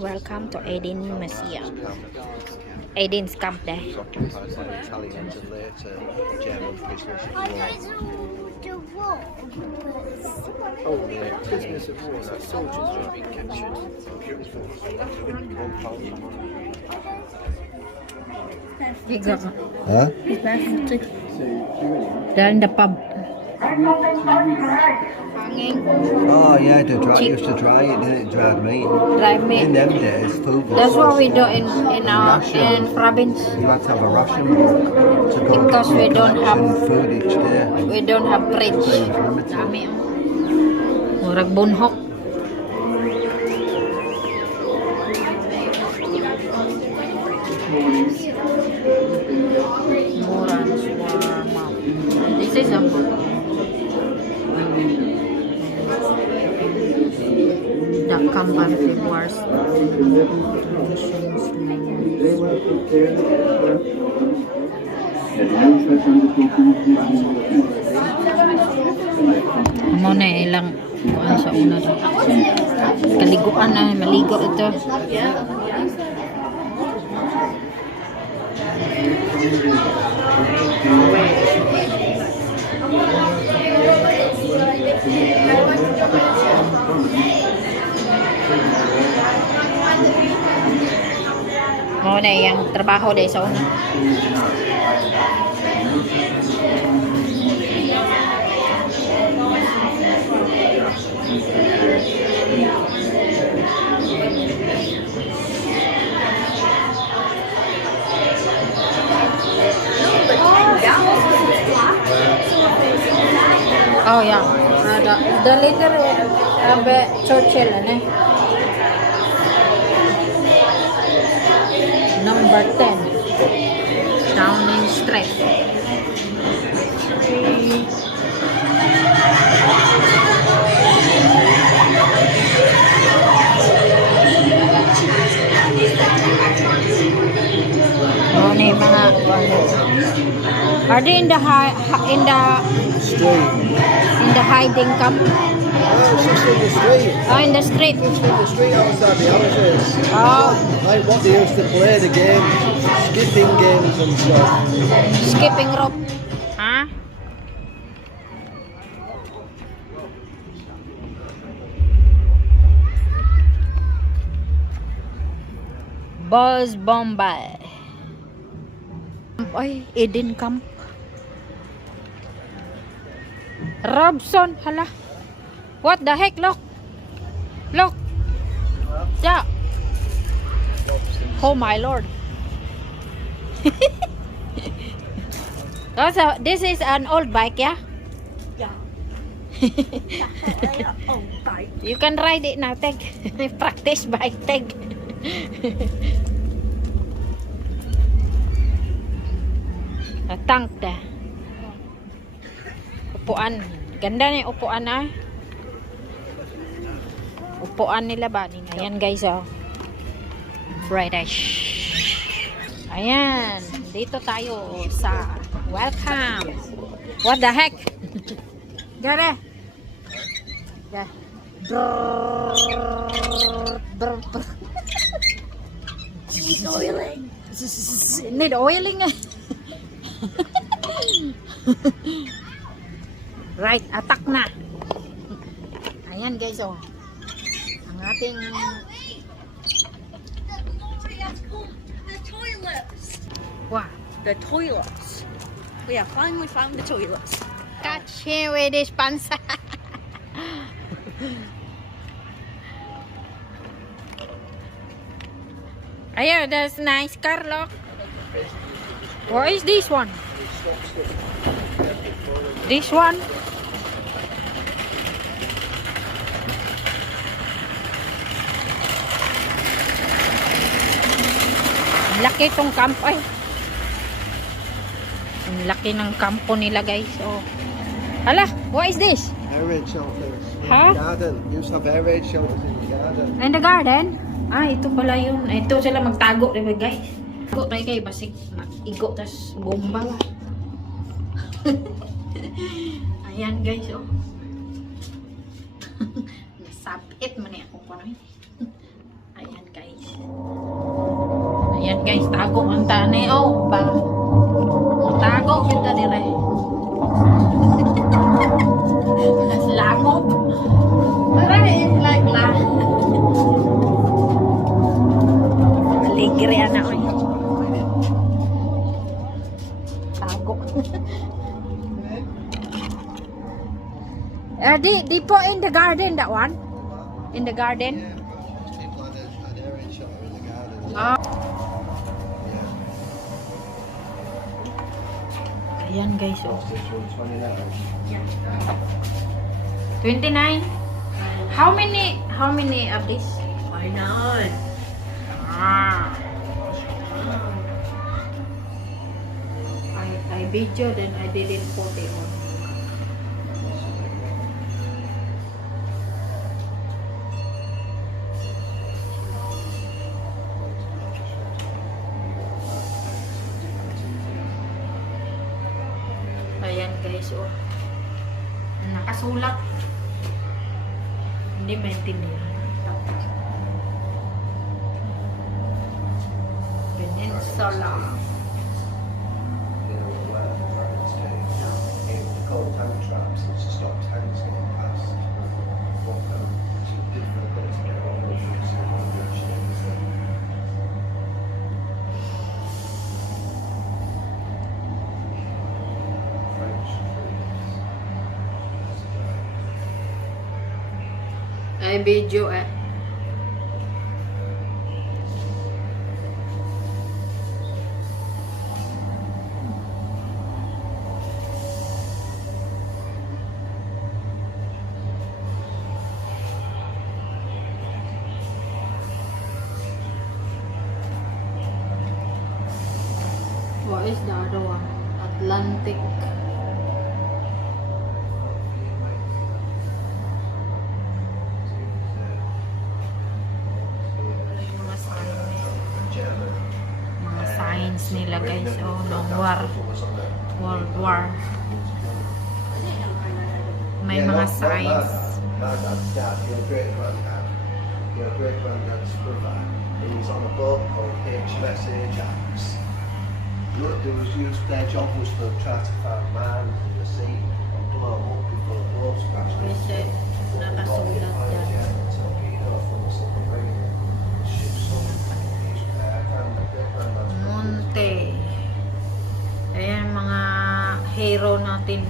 everyone, welcome to Aiden Museum. Aiden's camp there. Occupied by the Italians and later German prisoners of war. Oh, yeah, prisoners of war, that's soldiers who have been captured. Huh? They're in the pub. Hanging. Oh yeah, they used to dry it, didn't it? Dried meat. Dry meat. In them days, food was That's so what we do scarce. in our province. You had to have a ration book to go Because and we don't collection have- food each day. We don't have fridge. So it was limited. Dami oh. Murag bunhok. Mura na shawarma. This is a the Kamban Februars. Amo na ilang kuan sa una daw. Kaliguan na maligo ito. Mo na yung trabaho dahil sa una. Oh yeah, the leader Churchill, Number 10, Downing Street. Oh, ni mga are they in the Street. in the hiding camp? Oh, it's just in the street. Oh, in the street. It's in the street outside the houses. Oh, Like what they used to play, the game, skipping games and stuff. skipping rope. Huh? Buzz Bombay. Ay, Eden Camp. Robson, hala. What the heck? Look. Look. Yeah. Oh my lord. Oh, so this is an old bike, yeah? Yeah. Oh, bike. You can ride it now, Teg. Practice bike, Teg. Tank dah. Upuan. Ganda na yung upuan na. Upuan nila ba? Ayan guys, oh. British. Ayan. Dito tayo sa welcome. What the heck? Gare. Yeah. Need oiling. Need oiling. Right, attack na. Ayan guys, oh. Ang ating The toilets. wow, The toilets. We have finally found the toilets. catch him with his pants. Ayan, that's nice car, look. What is this one? This one? Laki tong kampo eh. Ang laki ng kampo nila guys. Oh. Hala, what is this? Air raid shelters in Huh? the garden. You used to have air raid shelters in the garden. In the garden? Ah, ito pala yun. Ito sila magtago, diba guys? Tago tayo kayo, basig igo, tas bomba. Ayan guys, oh. Nasabit man ako pa no. Ayan guys. guys, tago ang tani. Oh, ba? Tago kita dire. Langop. Parang like la. Aligre na oy. Tago. Di po in the garden, that one? In the garden? People had an area shop in the garden. Ah. Yeah. Ayan guys, oh. This one, 29. 29. How many of this? Why not? Ah. I video then I didn't put it on. Ayan guys, oh. Nakasulat. Hindi maintindihan. Peninsula. You know, where the dragons came. It was called tank traps. It's to stop tanks getting past. What different things to get on with it. So one direction is French freeze. Ay, video eh. What is the other one? Atlantic. Mga signs. Mga signs nila guys. Oh, no war. World War. May mga signs. My dad's dad, your great granddad, your great granddad's brother, he was on a boat called HMS Ajax. Look, their job was to try to find mines in the sea and blow them up before the boats crashed. Kasi nakasulat yan. Monte. Ayan mga hero natin.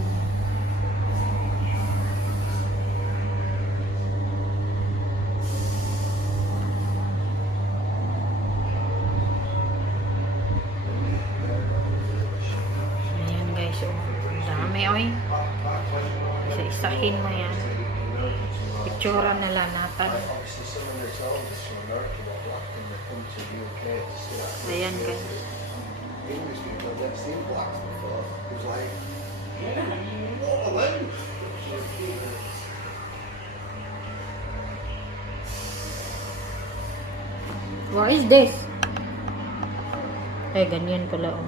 Ayan guys, oh. Ang dami oy. Isa-isahin mo yan. Picturean nila natin. Ayan guys. English people have never seen blacks before. It was like, what are they? What is this? Ay, ganyan pala oh.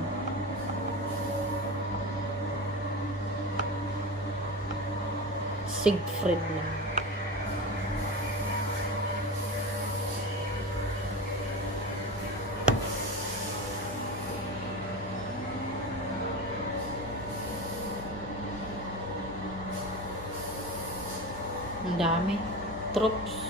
Siegfried lang. Ang dami. Troops.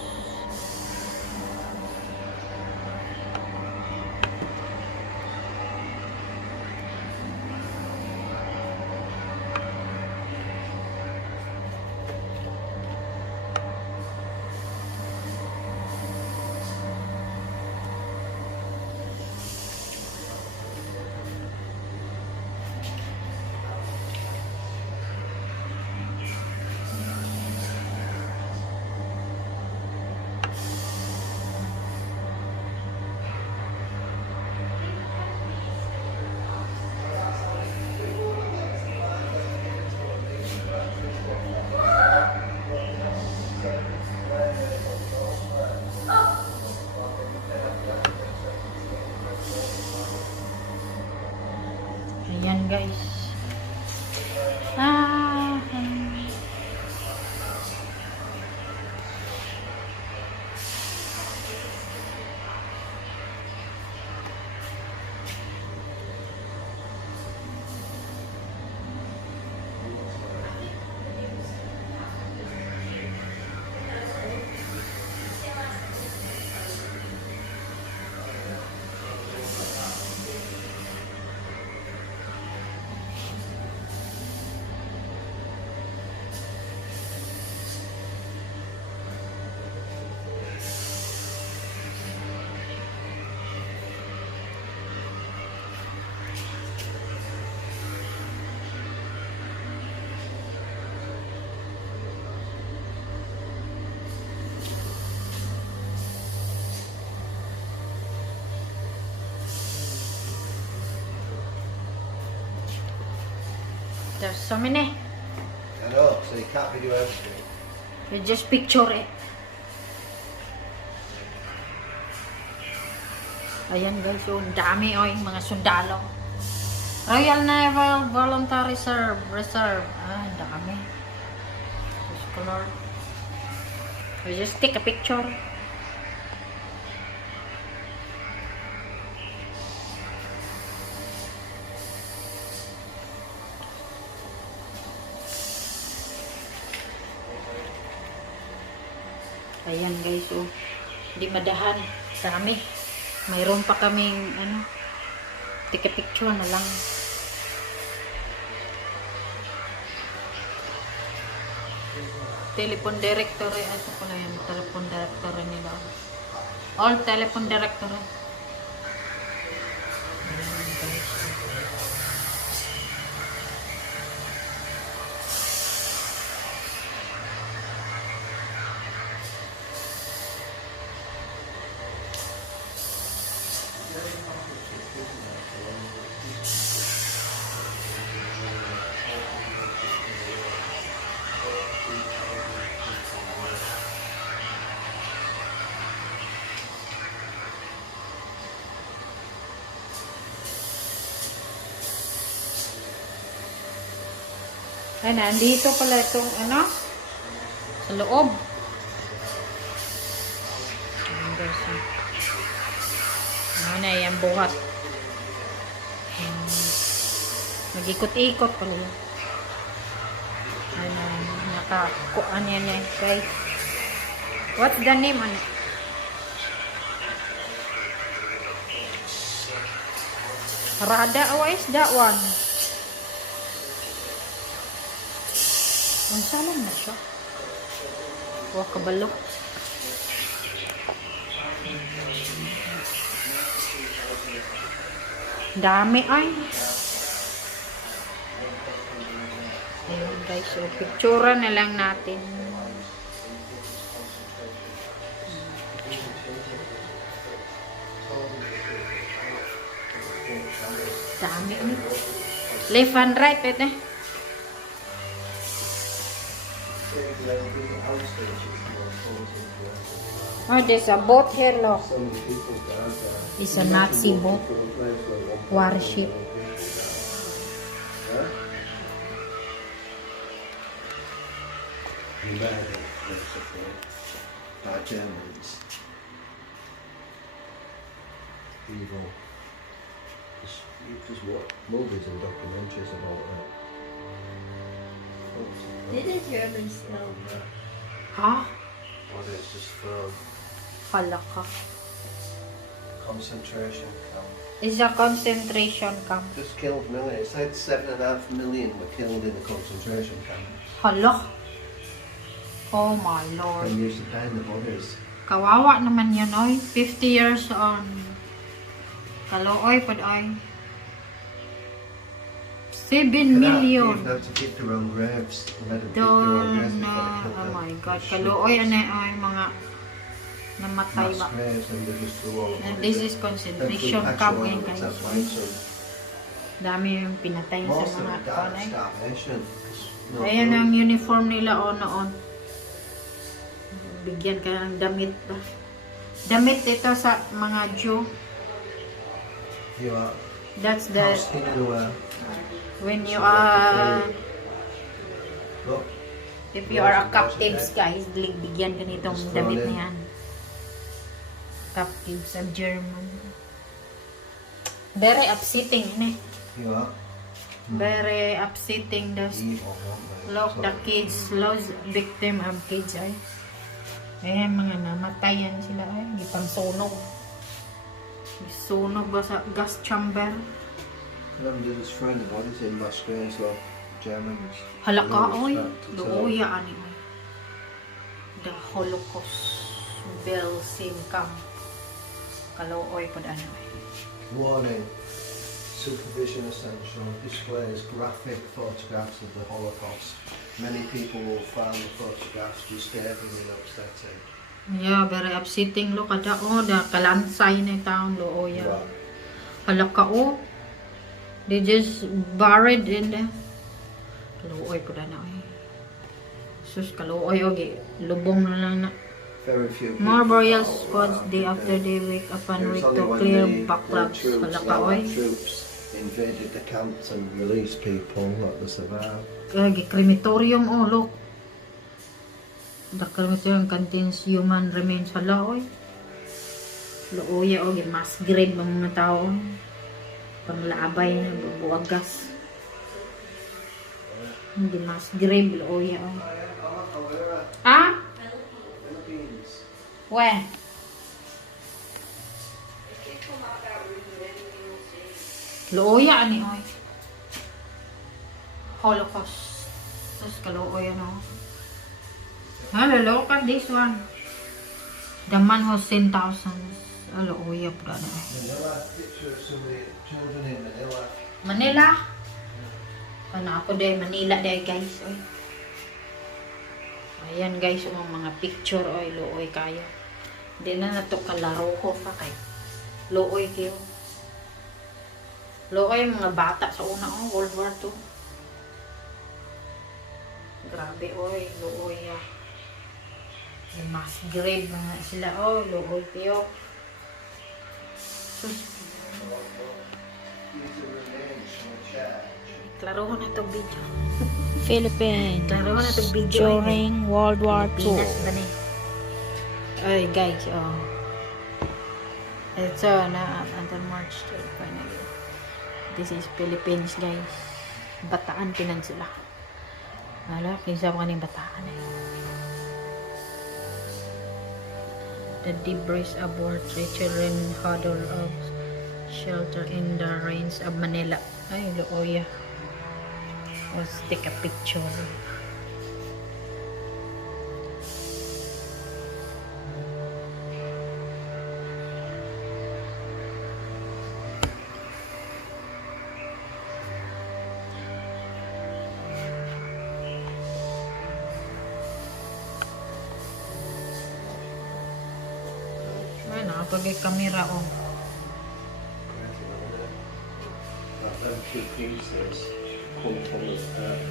Ayan guys. There's so many. I know, so you can't video everything. You just picture it. Ayan guys, so ang dami o yung mga sundalo. Royal Naval Voluntary Reserve. Ah, ang dami. Just color. You just take a picture. Ayan guys, oh. Hindi madahan. Dami. Mayroon pa kaming, take a picture na lang. Telephone directory. Ito pala yung telephone directory nila. All telephone directory. Ayan guys. Ay, nandito pala itong sa loob. Ayan guys. Na yung buhat. Mag-ikot-ikot pala yun. Nakakuan yan eh, guys. What's the name on it? Rada, what is that one? Ang salang na siya. Huwag kabalo. Dami ay. Ayan guys, so picture na lang natin. Dami ay. Left and right, ito. Oh, there's a boat here, look. It's a Nazi boat. Warship. Germans. Evil. Just what movies and documentaries about that. Did the Germans know? Ha? What is just from Hala ka. concentration camp. It's a concentration camp. Just killed millions. It said 7.5 million were killed in the concentration camp. Hala. Oh my lord. And used to find the bodies. Kawawa naman yan, oy. 50 years on. Kalooy, pad ay. 7 million. They had to keep their own graves. Let them keep their own graves Doon before na, they killed oh them. my god. They Kalooy, ay mga namatay mass ba. graves and they just threw all the And bodies this is in. concentration Then put camp petrol yan on it, guys. that's right, so Dami yung pinatay sa most of mga them died of kanay. starvation. No Ayan food. ang uniform nila o noon. Bigyan ka ng damit ba? Damit ito sa mga Jew. You are That's the house in anywhere. when you are Look, if you are a captives guys, bigyan ka nitong damit na yan. Captives sa German. Very upsetting eh. you are Very upsetting. evil, aren't they? Look, the kids, lost victim of kids ay. Ayan, mga namatayan sila ay. Gipang sunog. Sunog ba sa gas chamber? Them did just find the bodies in mass graves, so Germans. Halaka, no oy. respect at all. Luuya, ani, oy. The Holocaust Belsen Camp. Kalooy po ano, oy. Warning. Supervision essential. Displays graphic photographs of the Holocaust. Many people will find the photographs disturbing and upsetting. Yeah, very upsetting. Look, ada, oh, the kalansay na taon, luuya. Right. Halaka, oh. They just buried in the Kaluoy po na eh. Sus, kaluoy ogi. Lubong na lang na. Very few people. More burial squads day after day wake upon It was week only to when clear the backlogs. troops, Wala ka oy. troops invaded the camps and released people that they survived. Kaya crematorium oh look. The crematorium contains human remains. Hala oy. Luoya ogi mass grave ang mga tao. Panglabay na buwagas. Hindi mass grave luoya oh. Ah? Philippines. Where? Luoya ani oy. Holocaust. Sus kaluoy ano. Hello, look at this one. The man who sent thousands. Luoya po na. Manila, picture of some of the children in Manila. Manila. Ano ako day Manila day guys oy. Ayan guys, yung mga picture oy, luoy kayo. Hindi na nato kalaro ko pa kay. Luoy kayo. Luoy mga bata sa una World War II. Grabe oy, luoy ah. May mass grave mga sila oy, luoy kayo. These are remains from a church. Klaro ko na itong video. Philippines Klaro ko na itong video. during World War II. Pinas ba ni? Ay guys, oh. Ito na until March 12 finally. This is Philippines guys. Bataan Peninsula. Wala, kinsa pa kaning bataan eh. The debris aboard 3 children huddle of shelter in the rains of Manila. Ay, luoya. Let's take a picture. Ay, nakapagay kamera oh. Them two pieces come from the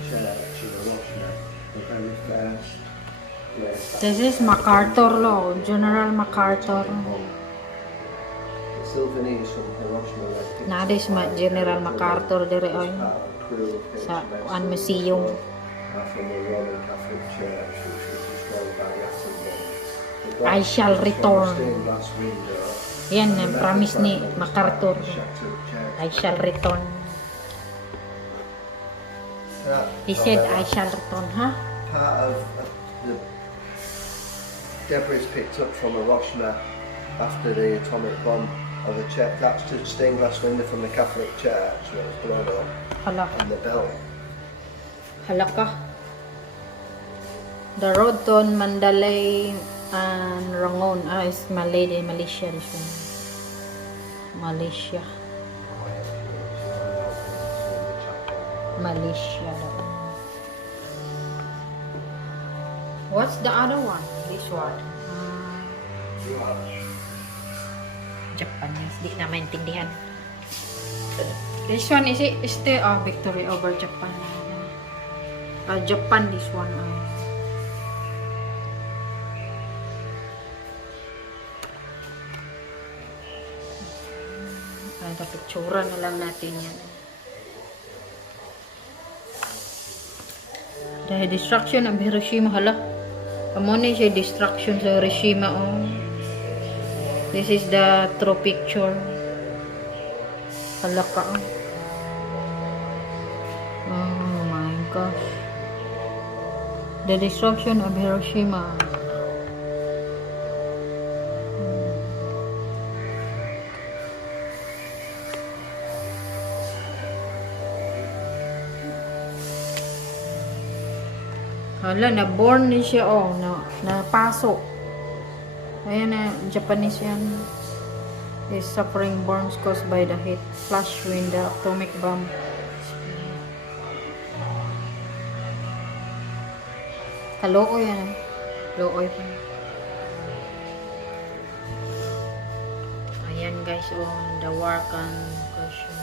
church in Hiroshima. The very first place that This is MacArthur law, General MacArthur. the souvenirs from Hiroshima were picked Nadis up ma by General MacArthur dire as oy part of the crew of sa HMS an museum. from the Roman Catholic Church, which was destroyed by the atom bomb. The I box shall was from a return. stained glass window. Yan And ang the promise metal ni fragments MacArthur. of the shattered church. I shall return. That, He said I however, shall return, huh? part of the debris picked up from Hiroshima after the atomic bomb of the church. That's the stained glass window from the Catholic Church that was blown up, Hala, and the bell. hala ka. The road to Mandalay and Rangoon is Malaysia this one. Malaysia. Malaysia daw. What's the other one? This one. Japanese. Di na maintindihan. This one is still victory over Japan. Japan this one. Ay, picturean na lang natin yan. Dahil destruction of Hiroshima, hala. Amo na siya destruction sa Hiroshima, oh. This is the true picture. Hala ka, oh. Oh my gosh. The destruction of Hiroshima. Hala, na-born din siya, oh, napasok. Ayan na, Japanese yan. Is suffering burns caused by the heat flash when the atomic bomb. Kalooy yan, looy pa. Ayan guys, oh, the war can questions.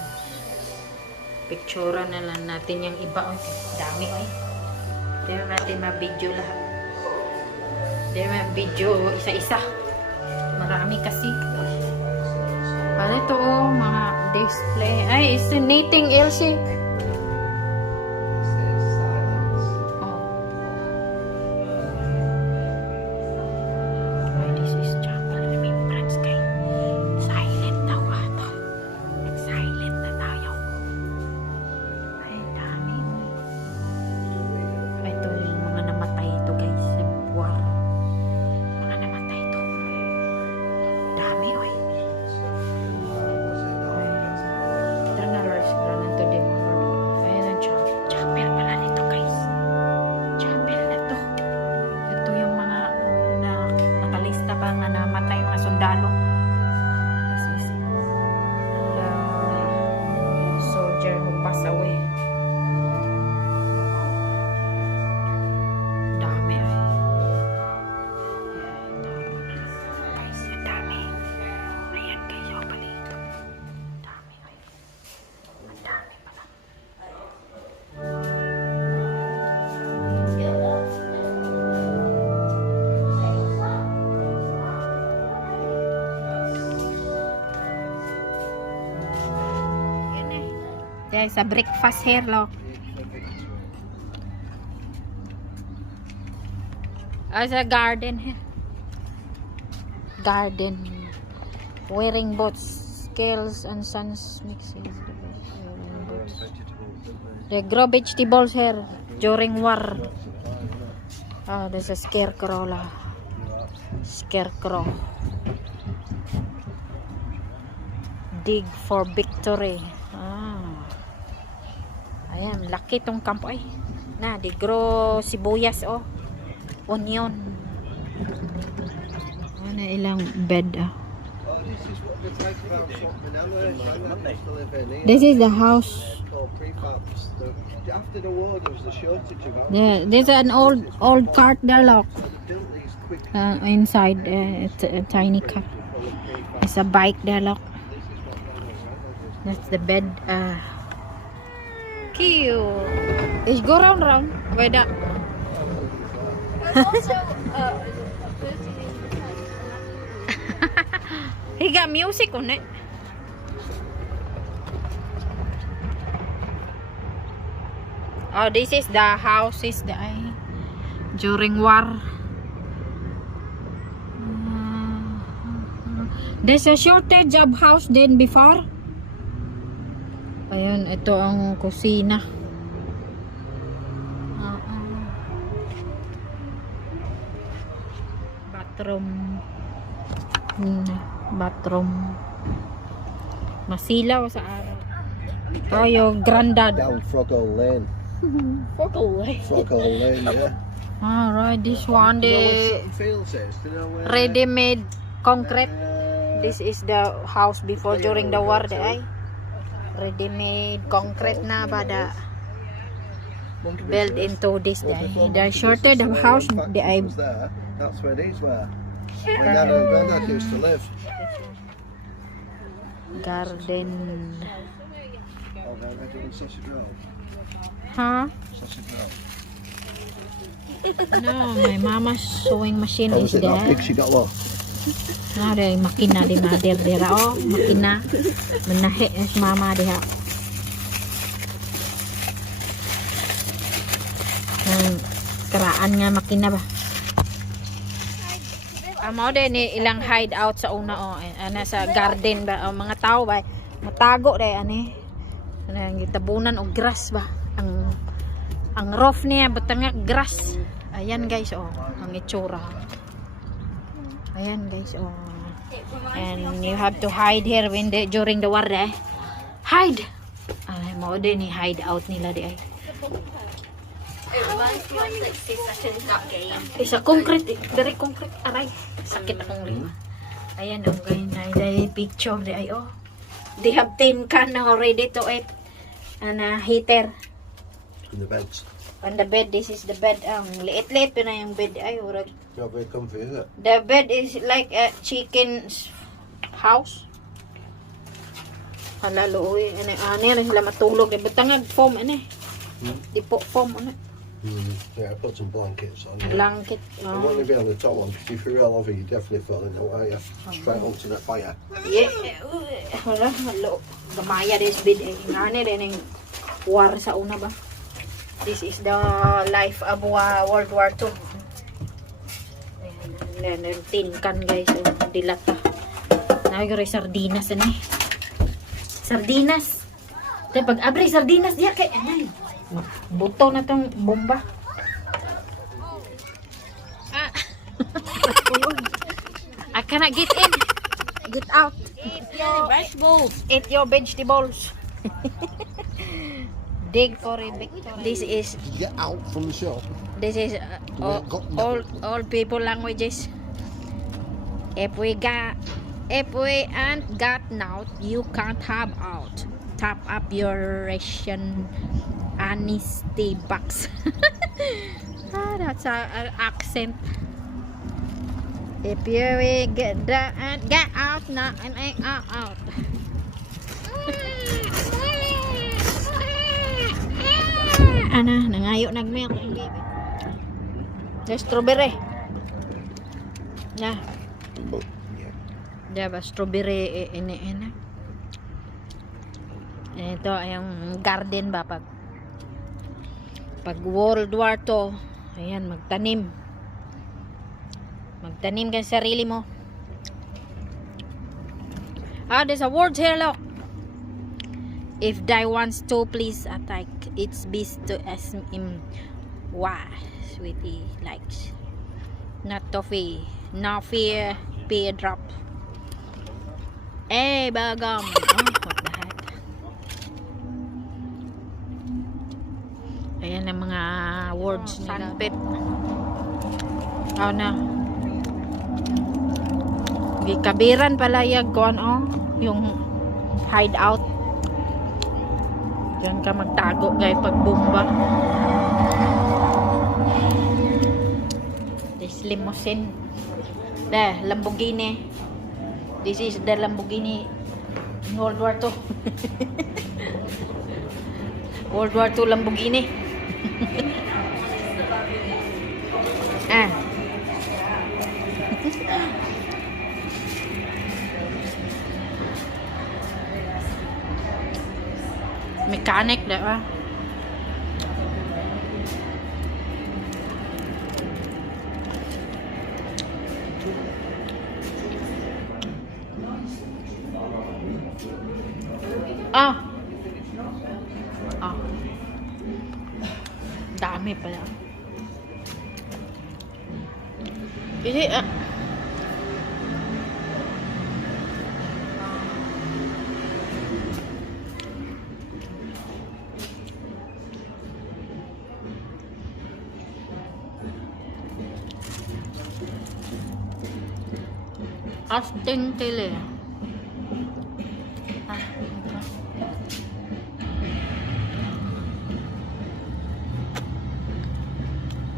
Picture na lang natin yung iba. Oy, dami oy. Hindi natin ma-video lahat. Hindi ma-video isa-isa. Marami kasi. Ano ito oh, mga display. Ay, it's a knitting Elsie. It says silence. Oh. Ay, this is Chapel Remembrance kay silent daw ato. Silent na tayo. Ay, dami. Ay, ito yung mga namatay ito guys. Sa war. Mga namatay ito. Dami, oy. Was it not? Eternalers, planan to din. Ayan ang chapel pala nito guys. Chapel na to. Ito yung mga nakalista pa na namatay mga sundalo. This is the soldier who passed away. Dami ay. Guys, ang dami. Ayan guys, ako pala ito. Dami ay. Ang dami pala. Guys, sa breakfast here, look. As a garden here. Garden. Wearing boots. Scales and suns mixing. Wearing boots. They grow vegetables here during war. Oh, there's a scarecrow lah. Scarecrow. Dig for victory. Ah. Ayan, laki tong kampo ay. Na, they grow sibuyas oh. Onion. Ano ilang bed ah. Oh, this is what the type of house what Manila used to live in here. This is the house. Called prefabs. After the war, there was a shortage of houses. There's an old cart there, look. So they built these quick Inside, it's a tiny car. full of prefabs. There's a bike there, look. This is what Manila That's the bed. Cute. Is go round. Why that? Also, He got music on it. Oh, this is the houses that during war. There's a shortage of house din before. Ayun, ito ang kusina. Bathroom. Masilaw sa araw. Tayo, grandad. Down Froggle Lane. Froggle Lane, yeah. Alright, this one, Do you know where the Sutton Fields is? Do you know where? ready-made concrete. This is the house before during the war. Ready-made concrete na ba da built into this. The shortage of house. That's where these were. My dad and granddad used to live. Garden. Oh, they're doing sausage roll. Huh? Sausage roll. No, my mama's sewing machine How is was it that there. big she got lost? Na day makina di mother dira oh, makina. Menahe es mama diha. Karaan nga makina ba? Amo din ilang hideout sa una oh, ana sa garden ba mga tao ba matago day ani. Ana gitabunan og grass ba. Ang roof niya butang grass. Ayan guys oh, ang itsura. Ayan guys oh. And you have to hide here when during the war eh. Hide. Ay mo din ni hide out nila di ay. it reminds me of like 6 seconds that game. Isa concrete, very concrete aray. Sakit akong lima. Ayan oh guys, na picture di ay oh. They have 10 can already to it. And heater. In the beds. On the bed, this is the bed. Liit-liit pa na yung bed. Ay, urag. Not very comfy, is it? The bed is like a chicken's house. Kalalo uy. Ano rin sila matulog. Butangag foam ano eh. Di po foam ano. Yeah, put some blankets on. Yeah. Blanket. I want to be on the top one because if you're real heavy, you definitely fall in out, aren't you? Straight onto the fire. Yeah. Wala. Halo. Gamaya this bid eh. Ngani rin yung war sa una ba? This is the life of World War II. Ayan. Tin kan guys. Dilata. Nagre sardinas ani. Sardinas. Tay pag abre sardinas diya kay anay. Buto na tong bomba. Ah. I cannot get in. Get out. Eat your vegetables. Eat your vegetables. Dig for a victory. This is Get out from the shop. This is all people languages. If we ain't got now, you can't have out. Top up your ration honesty box. That's an accent. If you get out now and ain't out. Ana, nangayo nagmilk ang baby. There's strawberry. Yeah. Diba, strawberry ini. Ito yung garden ba pag World War II. Ayan, magtanim ka sa sarili mo. There's a word here, look. If die wants to, please attack. It's best to ask him why. Sweetie likes. Not toffee. No fear. Pay drop. Bagam. What the heck? Ayan ang mga words nila. Sandpit. Na. Kabiran pala yung yung hideout. Diyan ka magtago guys pag bomba. This limousine. Lamborghini. This is the Lamborghini in World War II. World War II Lamborghini. Mechanic, diba? Dami pala. Kasi Austin Tele.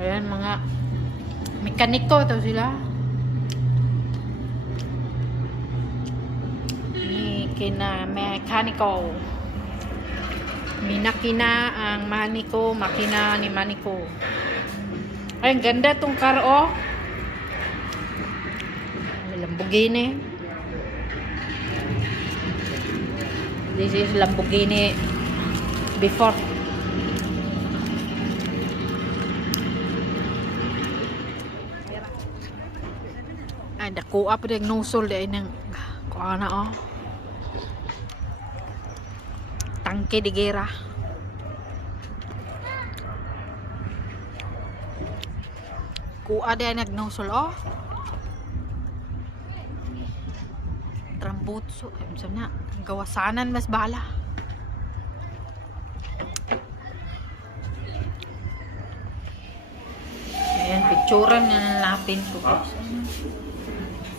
Ayan mga mekaniko to sila. Ni kina mekaniko. Minakina ang maniko, makina ni maniko. Ay, ganda tong karo. Lamborghini. This is Lamborghini before. Ay, dakuha pa rin nusol dahil ng kuha na tangke di gera. Kuha dahil nagnusol Trambutso. Ay, na. Gawasanan mas bala. Ayan, picturean na nalapin ko.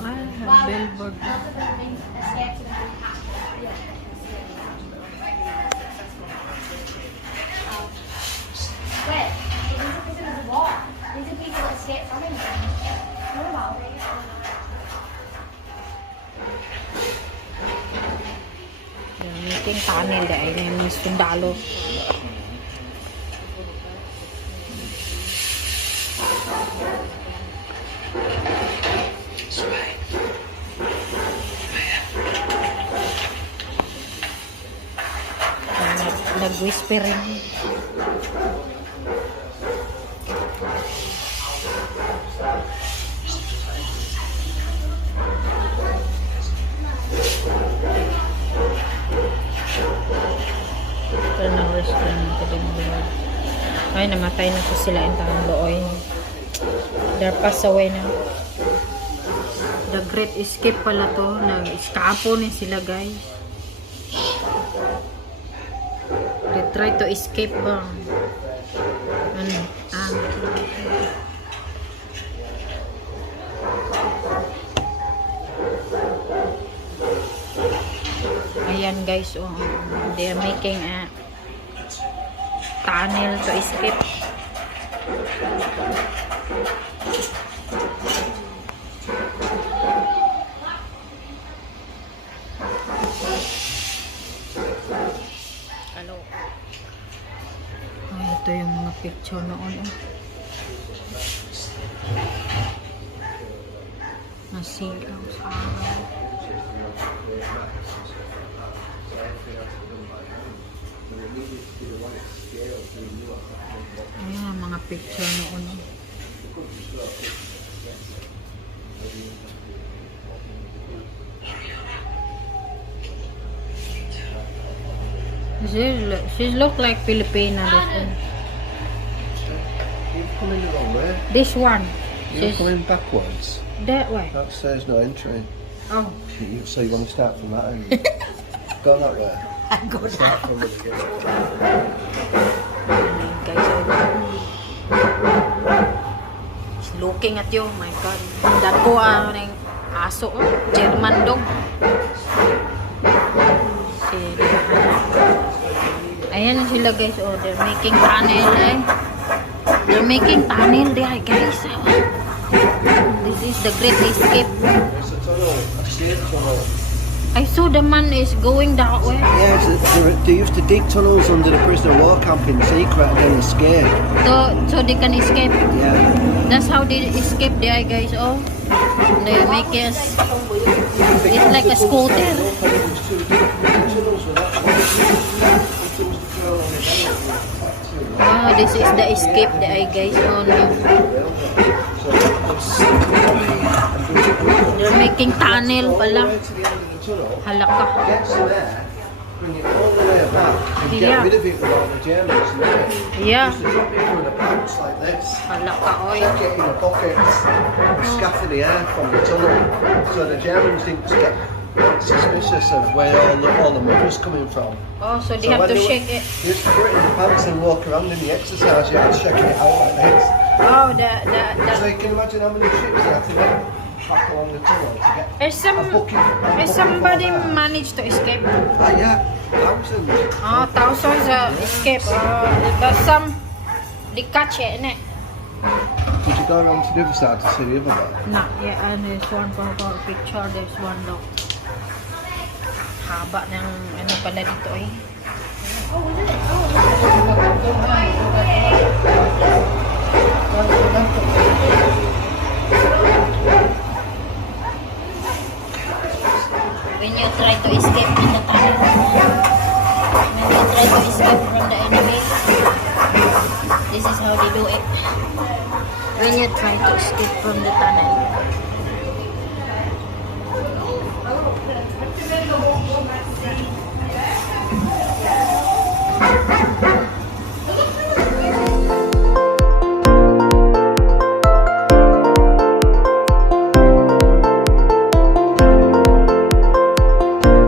Ay, billboard. Wait, this is a wall. These are people that escaped from him. What about it? May tunnel dahil yung mga sundalo. Nag-whisper rin. Ito na restaurant natin din. Ay, namatay na po sila yung taong looy. They're passed away na. The Great Escape pala to. Nag-escapo ni sila, guys. They try to escape ba? Ano? Ayan guys, oh, they're making a tunnel to escape. Hello. Ay, ito yung mga picture noon. Nasigaw sa araw. Ayan ang mga picture noon. She look like Filipina. You're coming the wrong way. This one. You're She's coming backwards. that way. That says no entry. Oh. So you want to start from that end? Go that way. I go Start from the beginning. Guys, he's looking at you. My God. Dako ang aso. German dog. Ayan sila guys. Oh, they're making tunnel eh. They're making tunnel there guys. This is the Great Escape. There's a tunnel. A safe tunnel. I saw the man is going that way. Yeah, they used to dig tunnels under the prisoner of war camp in secret and then escape. So they can escape. Yeah. That's how they escape there guys. Oh, they make us. It's like a scooter. Oh, this is the escape there guys. Oh no. They're making tunnel pala. Halaka. Bring it all the way back and Yeah. get rid of it without the Germans. Yeah. Just to drop it through the pants like this. Halaka oy. Get in the pockets and scatter the air from the tunnel. So the Germans didn't get suspicious of where all the mud was coming from. Oh, so they have when to they shake it. You used to put it in the pants and walk around in the exercise. You had to shaking it out like this. Oh, So you can imagine how many ships they had to make back along the tunnel to get Is somebody managed to escape? yeah, thousands. Oh, thousands escape. But some they catch it, innit? Did you go around to the other side to see the other one? Nah, yeah, and there's one for about picture. There's one dog. Haba ng ano pala dito eh. When you try to escape from the tunnel, when you try to escape from the enemy, this is how they do it. When you try to escape from the tunnel.